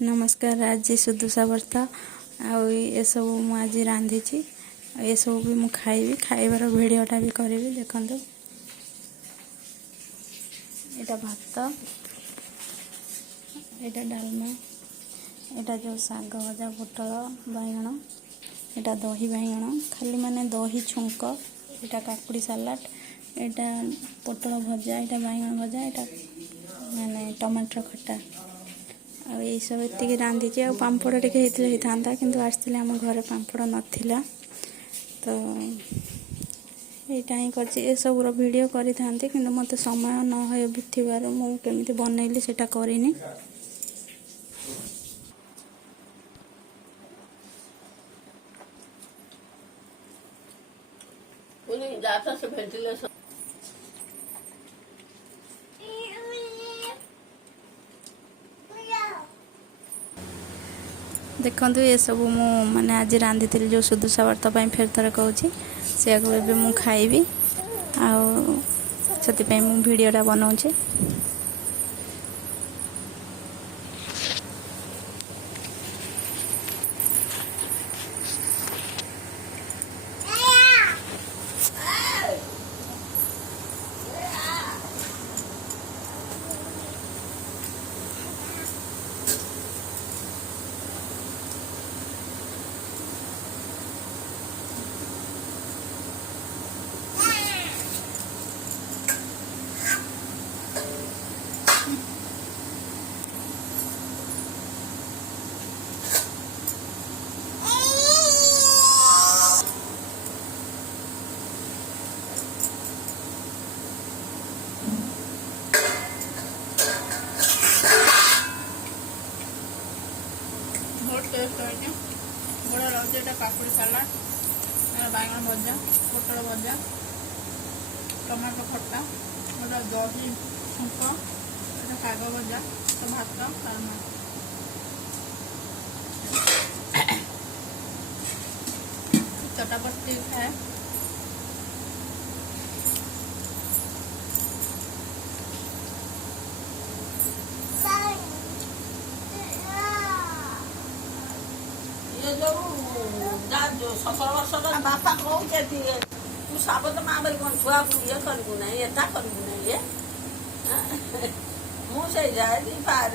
नमस्कार। आज सुदुषा व्रत ये सब आज रांधि ये सब भी मुझे खाइबी खाइबार भिडियोटा भी करी देखो। यहाँ भात यहाँ डालमा यहाँ जो साग भजा पोटल बैगण यहाँ दही बैगण खाली माने दही छुंक यहाँ काकुड़ी सालाड यहाँ पोटल भजा यहाँ बैगण भजा यहाँ माने टमाटर खटा ये सब ये रांधि पापड़ टे था कि आसते आम घर पापड़ नाला तो यहाँ ही कर सब वीडियो करी कि मत समय न मुझे बनइली से करनी। देखो ये सब मैंने आज रांधि जो सुदुषा व्रत फेर थर कहूँ से मुझे खाइबी आती भिडटा बनाऊे। बढ़िया लगे काकुड़ी सालाड बैगन भजा पोटल भजा टमाटो खट्टा दही छुंक शाग भजा तो भात डालमा चटापटी खाए। जो 17 वर्ष बापा कहे तू साबत माँ बोल कौन छुआ को ये करू ना ये ता करू ना ये मुँह से जाए नहीं पार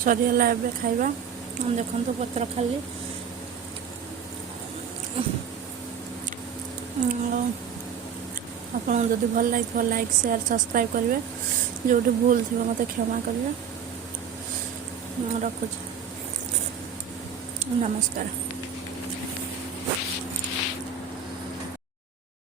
सरीगला एबे खाइबा देखो पत्र खाली आपन जदि भल लगे लाइक शेयर सब्सक्राइब करेंगे जो भूल थी मत क्षमा करेंगे रखुच नमस्कार।